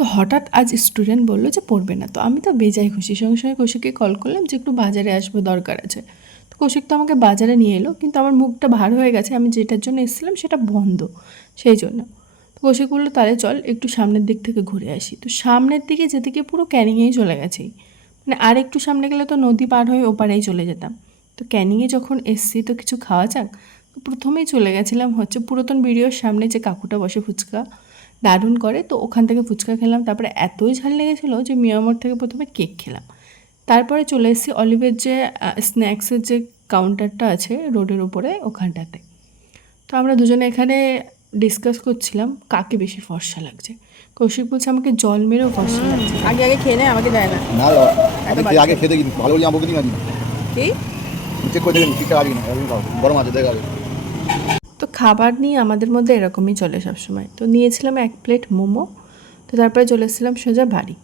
তো হঠাৎ আজ স্টুডেন্ট বললো যে পড়বে না, তো আমি তো বেজায় খুশি। সঙ্গে সঙ্গে কৌশিককে কল করলাম যে একটু বাজারে আসবো, দরকার আছে। তো কৌশিক তো আমাকে বাজারে নিয়ে এলো, কিন্তু আমার মুখটা ভার হয়ে গেছে, আমি যেটার জন্য এসেছিলাম সেটা বন্ধ, সেই জন্য। তো কৌশিক বললো তাহলে চল একটু সামনের দিক থেকে ঘুরে আসি। তো সামনের দিকে যেতে গিয়ে পুরো ক্যানিংয়েই চলে গেছি, মানে আর একটু সামনে গেলে তো নদী পার হয়ে ওপারেই চলে যেতাম। তো ক্যানিংয়ে যখন এসছি তো কিছু খাওয়া যাক, তো প্রথমেই চলে গেছিলাম হচ্ছে পুরাতন ভিডিওর সামনে যে কাকুটা বসে ফুচকা দারুণ করে, তো ওখান থেকে ফুচকা খেলাম। তারপরে এতই ঝাল লেগেছিলো যে মিয়ামোর থেকে প্রথমে কেক খেলাম। তারপরে চলে এসেছি অলিভের যে স্ন্যাক্সের যে কাউন্টারটা আছে রোডের উপরে, ওখানটাতে। তো আমরা দুজনে এখানে ডিসকাস করছিলাম কাকে বেশি ফর্সা লাগছে। কৌশিক বলছে আমাকে জল মেরেও ফর্সা লাগছে। আগে আগে খেয়ে নেয়, আমাকে দেয় না। না আগে খেতে কিন্তু ভালো বলি আমাকে দিন আগে কি চেক করে দেবেন ঠিকঠাক আগে না গরম আছে দেখ আগে। তো খাবার নিয়ে আমাদের মধ্যে এরকমই চলে সবসময়। তো নিয়েছিলাম 1 প্লেট মোমো। তো তারপরে চলে এসেছিলাম সোজা বাড়ি।